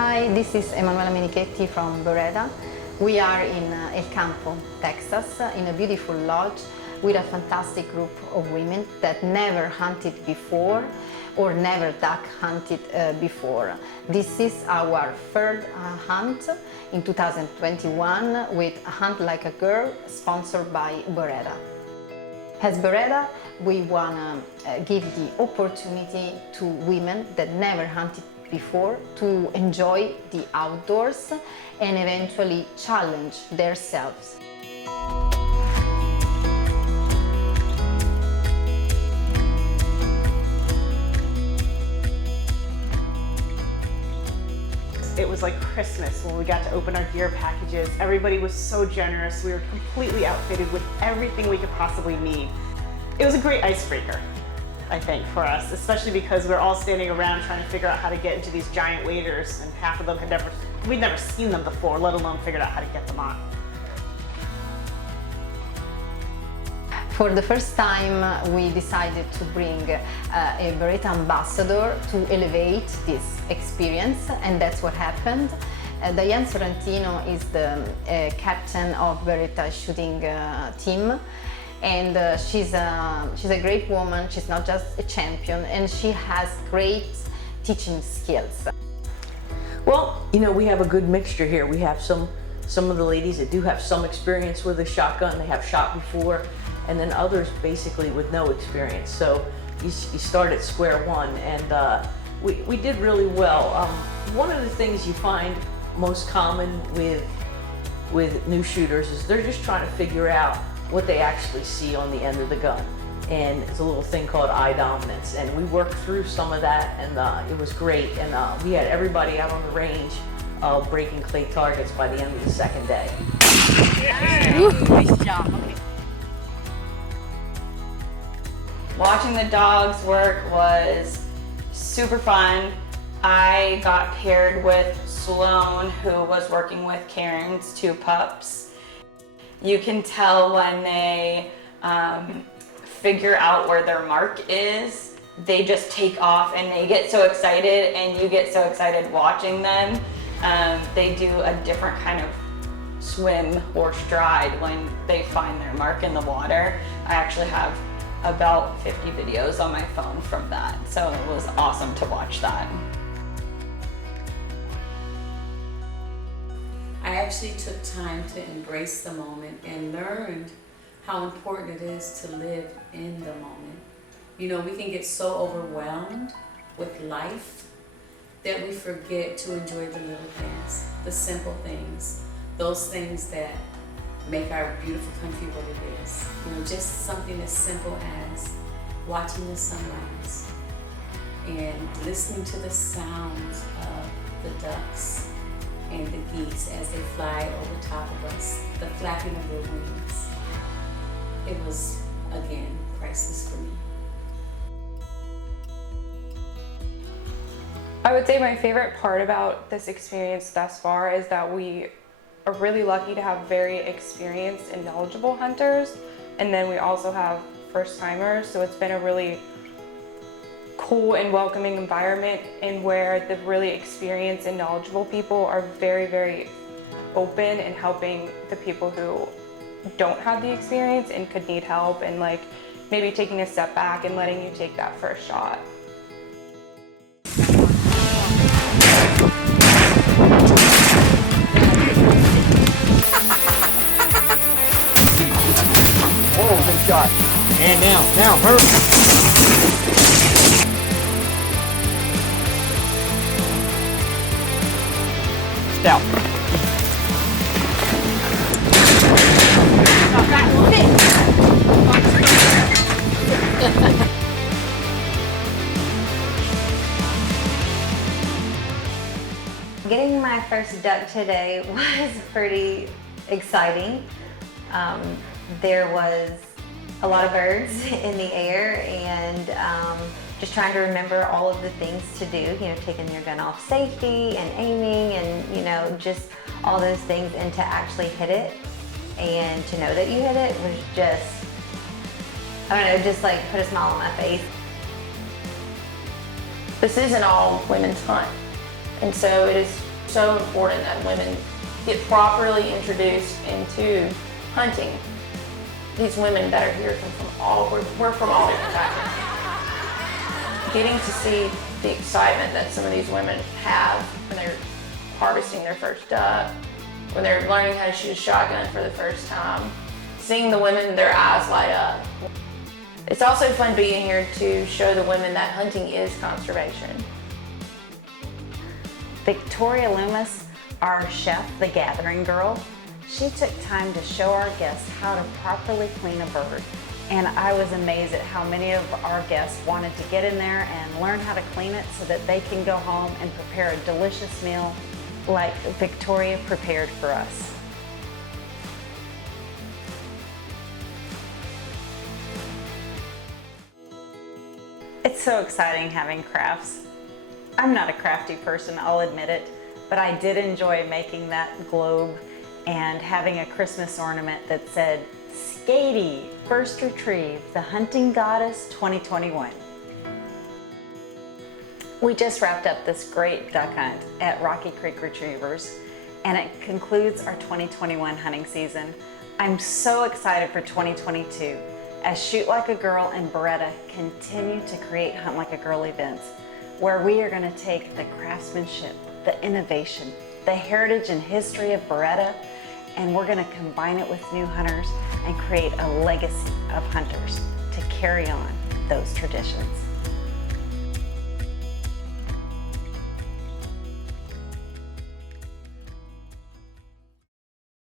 Hi, this is Emanuela Menichetti from Beretta. We are in El Campo, Texas, in a beautiful lodge with a fantastic group of women that never hunted before or never duck hunted before. This is our third hunt in 2021 with A Hunt Like a Girl, sponsored by Beretta. As Beretta, we want to give the opportunity to women that never hunted before to enjoy the outdoors and eventually challenge themselves. It was like Christmas when we got to open our gear packages. Everybody was so generous. We were completely outfitted with everything we could possibly need. It was a great icebreaker, I think, for us, especially because we're all standing around trying to figure out how to get into these giant waders, and half of them we'd never seen them before, let alone figured out how to get them on. For the first time, we decided to bring a Beretta ambassador to elevate this experience, and that's what happened. Diane Sorrentino is the captain of Beretta shooting team, and she's a great woman. She's not just a champion, and she has great teaching skills. Well, you know, we have a good mixture here. We have some of the ladies that do have some experience with a shotgun. They have shot before. And then others basically with no experience. So you start at square one, and we did really well. One of the things you find most common with new shooters is they're just trying to figure out what they actually see on the end of the gun. And it's a little thing called eye dominance. And we worked through some of that, and it was great. And we had everybody out on the range breaking clay targets by the end of the second day. Nice job. Okay. Watching the dogs work was super fun. I got paired with Sloan, who was working with Karen's two pups. You can tell when they figure out where their mark is, they just take off and they get so excited, and you get so excited watching them. They do a different kind of swim or stride when they find their mark in the water. I actually have about 50 videos on my phone from that, so it was awesome to watch that. I actually took time to embrace the moment and learned how important it is to live in the moment. You know, we can get so overwhelmed with life that we forget to enjoy the little things, the simple things, those things that make our beautiful country what it is. You know, just something as simple as watching the sunrise and listening to the sounds of the ducks and the geese as they fly over top of us, the flapping of their wings. It was, again, priceless for me. I would say my favorite part about this experience thus far is that we are really lucky to have very experienced and knowledgeable hunters, and then we also have first-timers, so it's been a really cool and welcoming environment, and where the really experienced and knowledgeable people are very, very open and helping the people who don't have the experience and could need help, and like maybe taking a step back and letting you take that first shot. Oh, good shot. And now, hurry. Stop. Getting my first duck today was pretty exciting. There was a lot of birds in the air, and just trying to remember all of the things to do, you know, taking your gun off safety and aiming and, you know, just all those things, and to actually hit it and to know that you hit it was just, I don't know, just like put a smile on my face. This is an all women's hunt, and so it is So important that women get properly introduced into hunting. These women that are here come from we're from all different backgrounds. Getting to see the excitement that some of these women have when they're harvesting their first duck, when they're learning how to shoot a shotgun for the first time, seeing the women, their eyes light up. It's also fun being here to show the women that hunting is conservation. Victoria Loomis, our chef, the Gathering Girl, she took time to show our guests how to properly clean a bird. And I was amazed at how many of our guests wanted to get in there and learn how to clean it so that they can go home and prepare a delicious meal like Victoria prepared for us. It's so exciting having crafts. I'm not a crafty person, I'll admit it, but I did enjoy making that globe and having a Christmas ornament that said, Skatey, first retrieve, the hunting goddess 2021. We just wrapped up this great duck hunt at Rocky Creek Retrievers, and it concludes our 2021 hunting season. I'm so excited for 2022 as Shoot Like a Girl and Beretta continue to create Hunt Like a Girl events, where we are going to take the craftsmanship, the innovation, the heritage and history of Beretta, and we're going to combine it with new hunters and create a legacy of hunters to carry on those traditions.